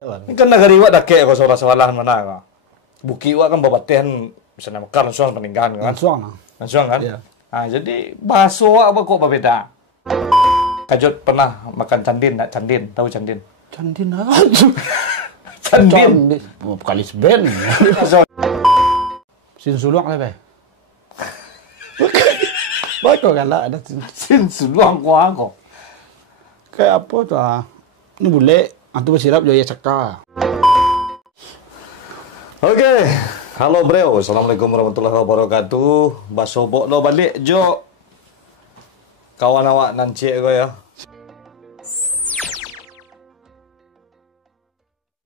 Ini kan negara iwak dah kek kau seorang sewalahan mana kau. Buki iwak kan babatian misalnya makan langsung peninggalan kan. Langsung kan. Iya. Nah, jadi bakso iwak apa kok berbeda? Kajot pernah makan candin tak? Candin, tahu candin? Candin apa? Candin. Kali seben. Sin sulung lah be. Baik kok kan lah ada Sin suluang ko ako. kayak apa tuh? Ini bule antu bersirap joya cekak. Oke. Halo bro, assalamualaikum warahmatullahi wabarakatuh. Baso bok lo balik jo. Kawan awak nancik ko ya.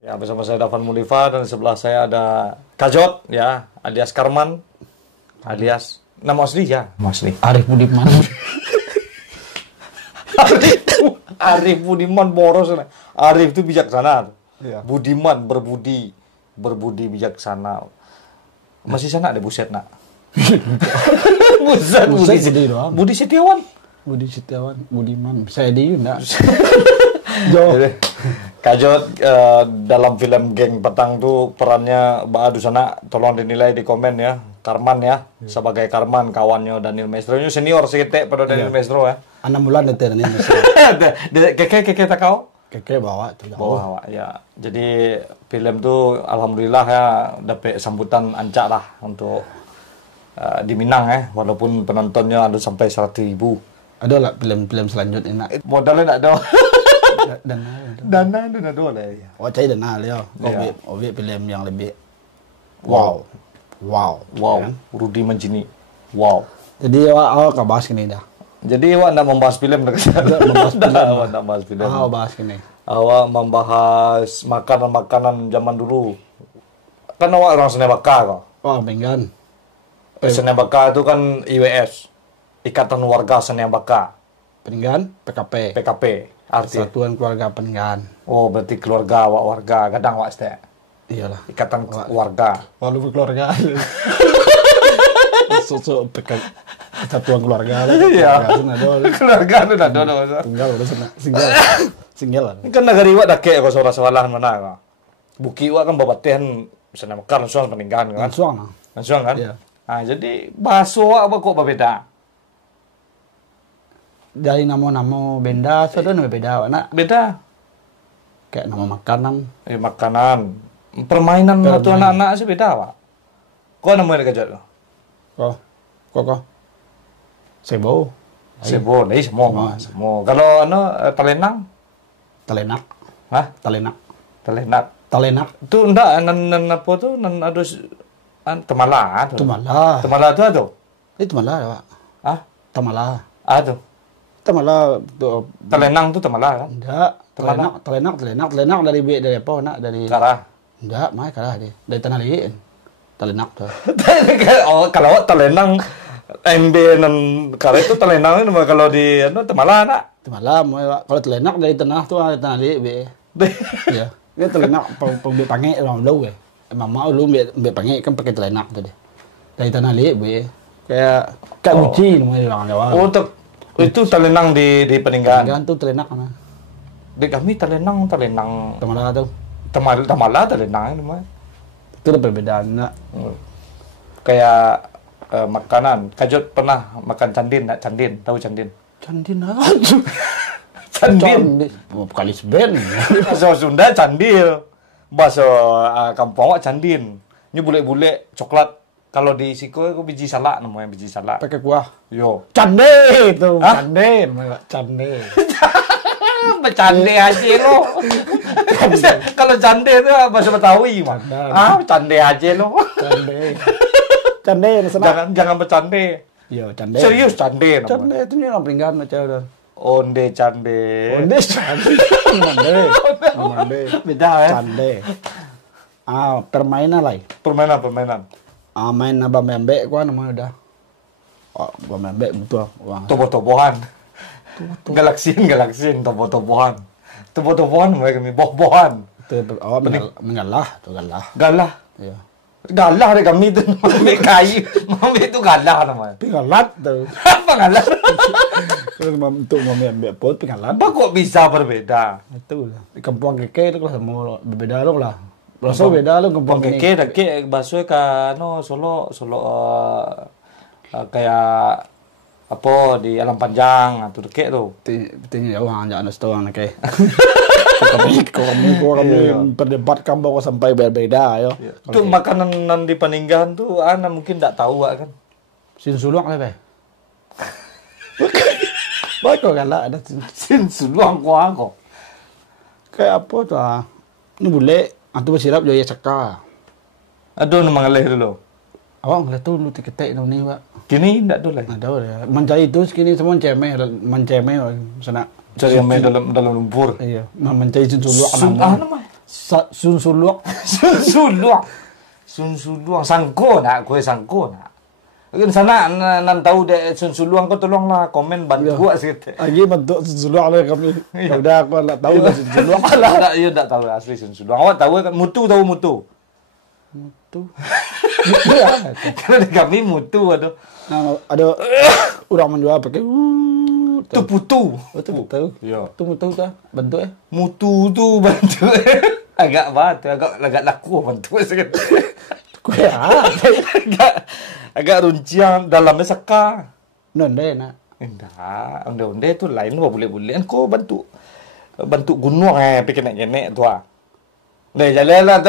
Ya, bersama saya Dafan Mulifa dan sebelah saya ada Kajot ya, alias Karman, alias nama asli ya, nama asli. Arif Budiman. Arif Budiman boros. Arif itu bijaksana. Iya. Budiman berbudi bijaksana. Masih sana ada buset nak. Buset Budi doang. Budi Setiawan. Budi Setiawan, Budiman. Saya di enggak. Jadi, Kajot dalam film Geng Petang tuh perannya Mbak sana, tolong dinilai di komen ya. Karman ya, sebagai Karman kawannya Daniel Maestro. Ini senior sedikit pada Daniel Maestro ya. 6 bulan itu nih. Keke tak kau? Keke bawa tuh. Bawa ya. Jadi film tuh alhamdulillah ya dapat sambutan ancak lah untuk di Minang ya, walaupun penontonnya ada sampai 100.000. Ada lah film-film selanjutnya nak. Modalnya tak ada. Dana. Dana itu tak ada lah ya. Oh cai dana Leo. Iya. Obi film yang lebih Wow. wow. Wow, Rudy Manjini. Wow. Jadi awak nggak bahas ini dah. Jadi awak nak membahas film dah. Membahas film. Awak nak bahas film. Awak bahas ini. Awak membahas makanan-makanan zaman dulu. Kan awak orang Sene Baka kau. Oh, Menggan. Sene Baka itu kan IWS. Ikatan Warga Sene Baka. Peninggan, PKP. PKP. Artinya. Satuan Keluarga Peninggan. Oh, berarti keluarga awak warga. Kadang awak sete. Iyalah. Ikatan warga. Walaupun keluarga. Sosok Satuan Keluarga. Iya. Keluarga itu tak ada. Tinggal udah single. Single lah. Ini kan negara iwak dah kek kau seorang sewalahan mana kau. Buki iwak kan babatian misalnya makan langsung peninggalan kan. Langsung kan. Iya. Nah, jadi bakso iwak apa kok berbeda? Dari nama-nama benda, sudah nama beda, nak. Beda. Kayak nama makanan. Makanan. Permainan atau anak-anak sih beda, Pak. Kau namanya Kajot? Kok. Sebo. Sebo, semua. Kalau talenang? Talenak. Hah? Talenak. Talenak. Itu enggak nan apa tuh? Nan ada temala. Temala. Temala itu ada? Itu temala, Pak. Hah? Temala. Ada. Temala. Talenang tuh temala kan? Enggak. Talenak dari apa, nak? Dari Karah. enggak, mah karah dia. Dari tanah liat. Talenak tuh. Oh, kalau talenang MB nan karah itu talenang itu kalau di temala nak. Temala, kalau talenak dari tanah tuh ada tanah liat be. Iya. Ini talenak pembe pange orang dulu ya. Mama lu be pange kan pakai talenak tuh deh. Dari tanah liat be. Kayak uji namanya orang Jawa. Oh, itu talenang di peninggalan. Peninggalan tuh talenak mana? Di kami talenang. Temala tuh. Temala talenang itu mah. Itu ada perbedaan nak. Kayak makanan. Kajot pernah makan candin tak? Candin, tahu candin? Candin apa? Candin. Kali seben. Bahasa Sunda candil. Bahasa kampung awak candin. Ini bule-bule coklat. Kalau di Siko itu biji salak namanya, biji salak. Pakai kuah. Yo. Cande itu. Hah? Cande namanya. Cande. Bercande aja lo. Kalau cande itu bahasa Betawi mah. Cande aja lo. Cande. Cande sana. Jangan bercande. Yo, cande. Serius cande namanya. Cande itu nih orang peringgan macam udah. Onde cande. Onde cande. Onde. Beda ya. Cande. Permainan lah. Permainan. Main abang-ambek gua namanya udah. Oh, abang-ambek betul. Toboh-tobohan. Galaksin, toboh-tobohan. Toboh-tobohan mereka kami boh-bohan. Itu mengalah, tuh galah. Galah. Iya. Galah deh kami tuh ambil kayu. Mami itu galah namanya. Pingalat tuh. Apa galah? Kalau untuk ambil pot pingalat. Apa kok bisa berbeda? Itu lah. Di kampung keke itu lah semua berbeda loh lah. Rasa beda loh kampung ini. Keke dake bakso ka no Solo kayak apa di Alam Panjang atau dake tuh. Tinggi jauh hanya anak setengah nak kami perdebatkan bahwa sampai berbeda yo. Itu makanan nan di peninggalan tuh ana mungkin tak tahu kan. Sin suluk lah be. Baik kan lah ada Sin suluang ko. Kayak apa tuh ah? Ini boleh antu bersirap joya caka. Aduh nama ngalih dulu. Awak ngeliat tuh lu tiketek ni pak. Kini ndak dulu lah. Ada ya. Mencari itu sekini semua mencemeh sana. Cari yang main dalam lumpur. Iya, mencari sun suluk nama. Sun suluk. Sun suluang sangko nak, kue sangko nak. Mungkin sana nan tahu deh sun suluang kau tolonglah komen bantu gua sikit. Lagi bentuk sun suluk lah kami. Udah aku tak tahu dah sun suluk lah. Tak, iya tak tahu asli sun suluang. Awak tahu kan mutu tahu mutu. Mutu. Ya, karena di kami mutu ada. Nah, ada orang menjual pakai tu putu. Betul betul. Iya. Tu mutu tu bentuk Mutu tu bentuk. Agak agak laku bentuk sikit. Kue agak runcian dalamnya seka. Nonde nak. Enggak, onde-onde tu lain wah boleh-boleh kau bentuk gunung pikir nek tu ah. Deh jalan lah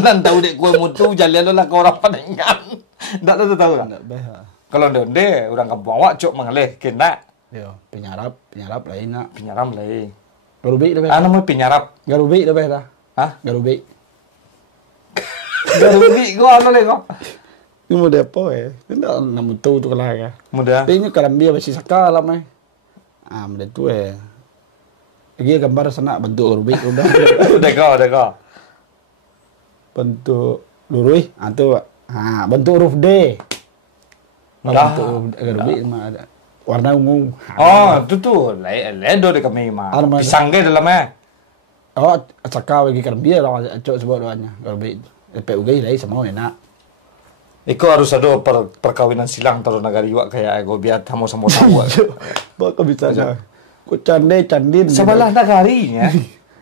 nan tahu dek kue mutu jalan lah kau orang peninggalan. Enggak tahu lah. Ndak bah. Kalau onde orang kampung awak cok mengalih kena. Yo, penyarap lain nak. Penyaram lain. Garubi dah. Namanya penyarap. Garubi dah dah. Hah? Garubi. Garubi kau ano le kau? Ini mau apa Tidak nak mutu tu kalah ya. Mudah. Ini kalambia besi saka lah mai. Mudah tu Lagi gambar sana bentuk garubi udah. Udah kau. Bentuk lurui, tu. Bentuk huruf D. Bentuk garubi mah ada. Warna ungu. Oh, tu. Ledo de kami mah. Pisang ke dalamnya. Oh, saka bagi kalambia lah cok sebab doanya garubi. PUG lain semua enak. Iko harus ada perkawinan silang taruh negara iwak kayak gue biar sama-sama tahu. Kok bisa ya? Kok candin. Sebelah negarinya.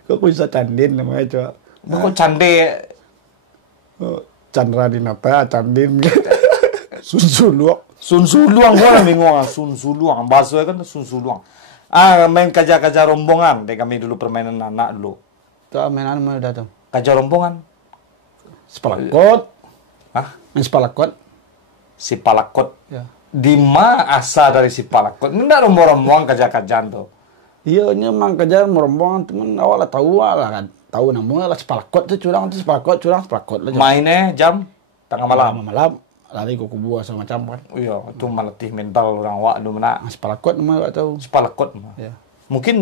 Kok bisa candin namanya coba. Kok cande. Chandra Dinata, candin. Sun suluang gua bingung. Sun suluang. Bahasa kan sun suluang. Main kaja-kaja rombongan. Dek kami dulu permainan anak dulu. Tuh mainan mana datang? Kaja rombongan. Sepalakot. Hah? Main sepalakot. Si palakot. Ya. Di mana asal dari si palakot? Ini enggak rombong-rombongan kaja-kajaan tuh. Iya, ini memang kerja merombong teman awal lah tahu lah kan. Tahu namanya lah sepalakot tu curang sepalakot lah. Mainnya jam tengah malam. Malam lari ke kubu asal macam kan. Iya, itu melatih mental orang wak dulu mana. Sepalakot namanya tak tahu. Sepalakot mah. Ya. Mungkin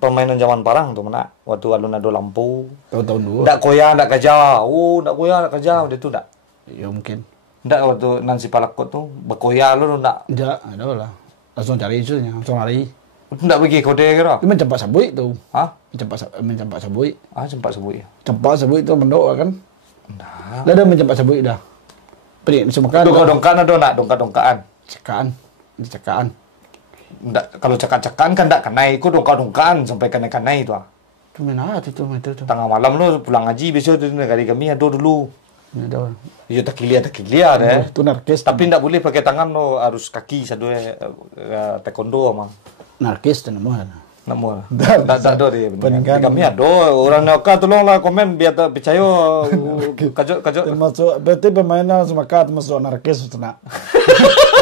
permainan zaman parang tuh mana. Waktu alun ada lampu. Tahun-tahun dulu. Ndak koya, ndak kaja. Ndak koya, ndak kaja. Udah itu ndak. Ya mungkin. Ndak waktu nansi palakot tuh berkoya lu ndak. Ndak, ada lah. Langsung cari isunya, langsung lari. Ndak pergi kode kira. Itu mencampak sabui tu. Hah? Mencampak sabui. Sempat sebut ya. Campak sabui tu mendok kan. Ndak. Dah ada mencampak sabui dah. Perik semua kan. Dongkat-dongkaan ada nak dongkat-dongkaan. Cekaan. Ndak, kalau cekak-cekaan kan ndak kenai. Kau dongkat-dongkaan sampai kenai-kenai tu ah. Tu mana tu tu. Tengah malam lu pulang ngaji biasa tu negara kami ada dulu. Ya dah. Iya takilia deh. Tu narkis. Tapi ndak boleh pakai tangan lo, harus kaki satu taekwondo ama. Narkis tu nama. Nama. Tak ada dia. Peninggalan. Kami ada orang nak tolonglah komen biar tak percaya kajot. Termasuk berarti permainan semakat masuk narkis tu nak.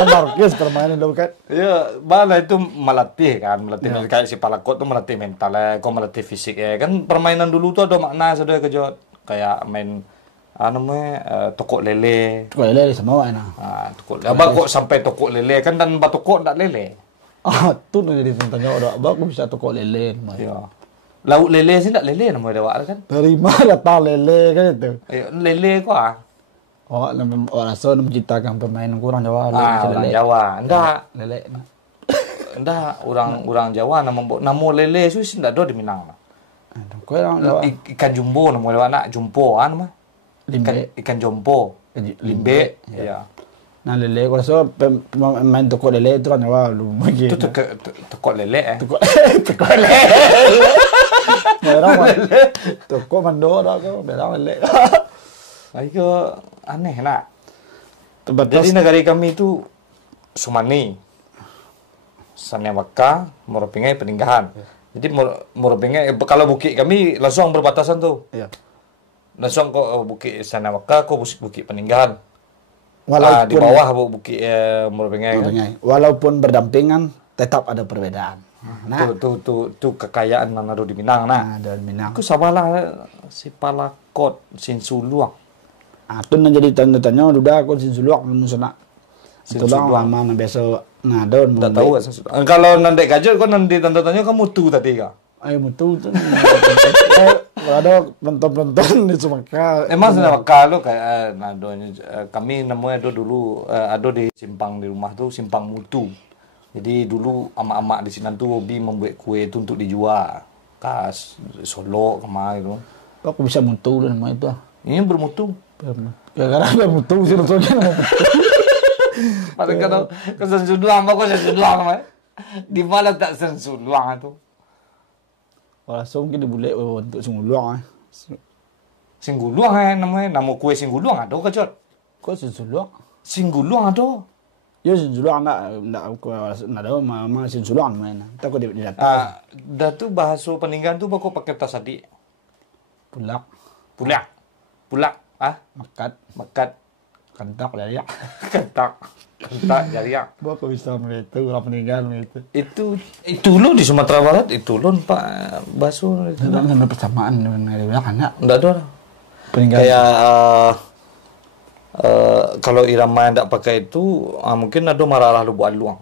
Narkis permainan dulu kan. Ya, bala itu melatih kan, kayak si palakot tu melatih mental kau melatih fisik kan permainan dulu tu ada makna sudah kajot. Kayak main tokok lele. Tokok lele semua enak. Tokok. Abang kok sampai tokok lele kan dan batokok ndak lele. Tu nak jadi tanya ada abang aku bisa tokok lele. Ya. Lauk lele sih ndak lele nama dia kan. Dari mana datang lele kan itu? Lele kok ah. Oh, orang Sunda menciptakan permainan kurang Jawa. Orang Jawa. Enggak. Lele. Enggak, orang Jawa nama lele sih ndak ada di Minang. Kau orang Jawa. Ikan jumbo nama dia anak jumbo nama. ikan jompo, limbe, ya. Nah lele, kalau so main toko lele itu kan wah lu Itu teko lele toko lele. Merah toko mandor aku merah lele. Itu aneh nak. Jadi negara kami itu Sumani, Sanewaka, Moropingai, Peninggahan. Jadi Moropingai kalau bukit kami langsung berbatasan tuh. Iya. Langsung kok bukit Sanewaka, kok bukit Peninggahan. Walaupun di bawah bukit Moropingai. Kan? Walaupun berdampingan tetap ada perbedaan. Nah, tuh kekayaan Manado di Minang nah. Ada di Minang. Aku samalah si Palakot, Sinsuluang. Itu jadi tanda-tanya udah aku Sinsuluang musana. Itu lah lama biasa nado. Enggak tahu kalau nandek kajut kok nanti tanda-tanya kamu tuh tadi kah? Ayo mutu tuh. Ada penonton di Sumatera. Emang kalau kayak nadonya kami namanya dulu ada di simpang di rumah tuh simpang mutu. Jadi dulu emak-emak di sini tuh hobi membuat kue itu untuk dijual. Kas Solo kemana gitu. Aku bisa mutu dan namanya itu. Ini bermutu. Ya karena bermutu sih rasanya nama mutu. Padahal kalau kesensuduang apa kesensuduang mah. Di mana tak sensuduang itu? Langsung kita boleh untuk singguluang. Singguluang namanya, nama kue singguluang ada kacot. Kok singguluang? Singguluang ada. Ya singguluang nak ada mama singguluang mana? Tak kau dia datang. Dah tu bahasa peninggalan tu baku pakai tas adik. Pulak. Makat. Kantak dari ya. Kantak dari ya. Bapak bisa melihat itu apa peninggalan itu. Itu lo di Sumatera Barat itu lo Pak Basu. Dalam sama persamaan dengan bilang anak. Enggak ada. Peninggalan. Kayak kalau irama yang tak pakai itu mungkin ada marah lu buat luang.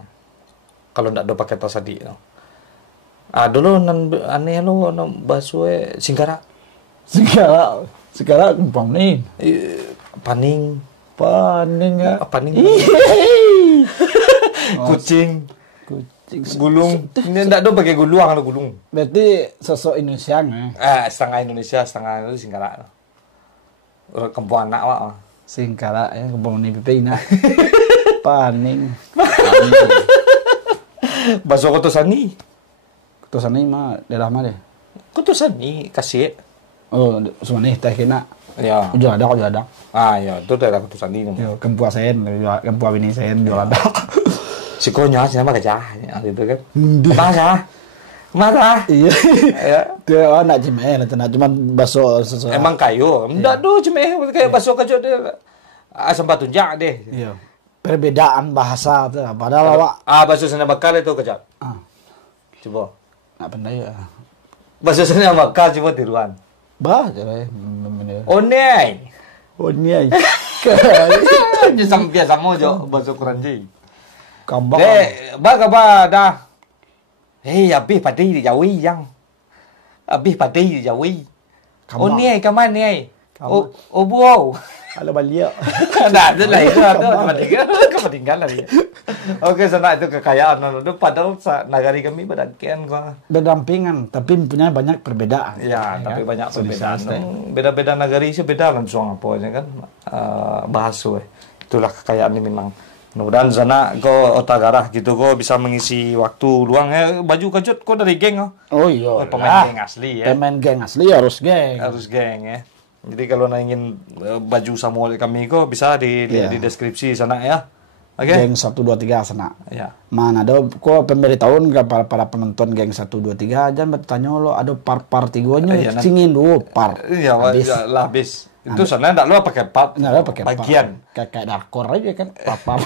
Kalau ndak ada pakai tas adik. Dulu aneh lo Basu Singkara. Singkara kumpang nih. Paning ya. Paning. Kucing. Gulung. Ini enggak ada pakai gulung kalau gulung. Berarti sosok Indonesia setengah Indonesia, setengah itu Singkara. Kampung anak wak. Singkara ya kampung ni pipi nak. Paning. Baso Kotosani. Kotosani mah daerah mana deh? Kotosani kasih. Oh, semua teh kena. Ya. Jual ada. Ya, itu daerah Kotosani. Yo, Kempua Sen, Kempua Bini Sen jual ada. Si konyol sama kecah gitu kan. Masa? Iya. Ya. Dia nak cemeh lah, cuma baso sesuatu. Emang kayu. Enggak do cemeh kayak baso kacau dia. Asam batu tunjak deh. Iya. Perbedaan bahasa tuh, padahal awak. Baso sana bakal itu kacau. Coba. Nak pandai ya. Baso sana bakal coba tiruan. Bah, jadi Onei. Ni biasa mo jo baso Keranji. Kambang. Ba dah. Habis padi di Jawi yang. Habis padi di Jawi. Onei ke mana ni? Buau. Kalau balik. Nah, itu lah itu kepentingan lagi. Oke, sana itu kekayaan itu padahal negari kami berdakian kok. Berdampingan, tapi punya banyak perbedaan. Ya, tapi banyak perbedaan. Beda-beda negari sih beda langsung apa aja kan. Bahasa itulah kekayaan di Minang. Mudah-mudahan sana kau otak garah gitu kau bisa mengisi waktu luang baju kajut kau dari geng Oh iya. Pemain geng asli ya. Pemain geng asli harus geng. Harus geng ya. Jadi kalau ingin baju sama oleh kami kok bisa dilihat di deskripsi sana ya. Oke. Geng 1 2 3 sana. Ya. Mana ada kok pemberitahuan ke para penonton geng 1 2 3 jangan bertanya lo ada par tigonya singin dulu par. Iya, habis. Itu sana enggak lu pakai part. Bagian. Kayak darkor aja kan. Par.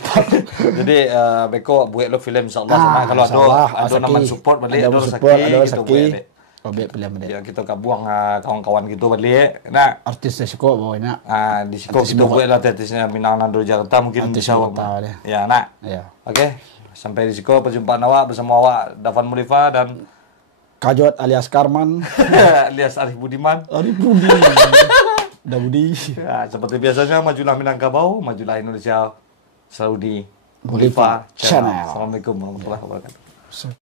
Jadi beko buat lo film insyaallah sana kalau ada nama support balik ada rezeki. Obek pilihan dia. Ya kita kabuang kawan-kawan gitu balik. Nah, artis Siko bawanya. Di Siko kita buat lah artisnya Minang Nando Jakarta mungkin bisa ya, nak. Ya. Oke. Sampai di Siko perjumpaan awak bersama awak Dafan Mulifa dan Kajot alias Karman alias Arif Budiman. Udah Budi. Ya, seperti biasanya majulah Minangkabau, majulah Indonesia Saudi Mulifa Channel. Assalamualaikum warahmatullahi wabarakatuh.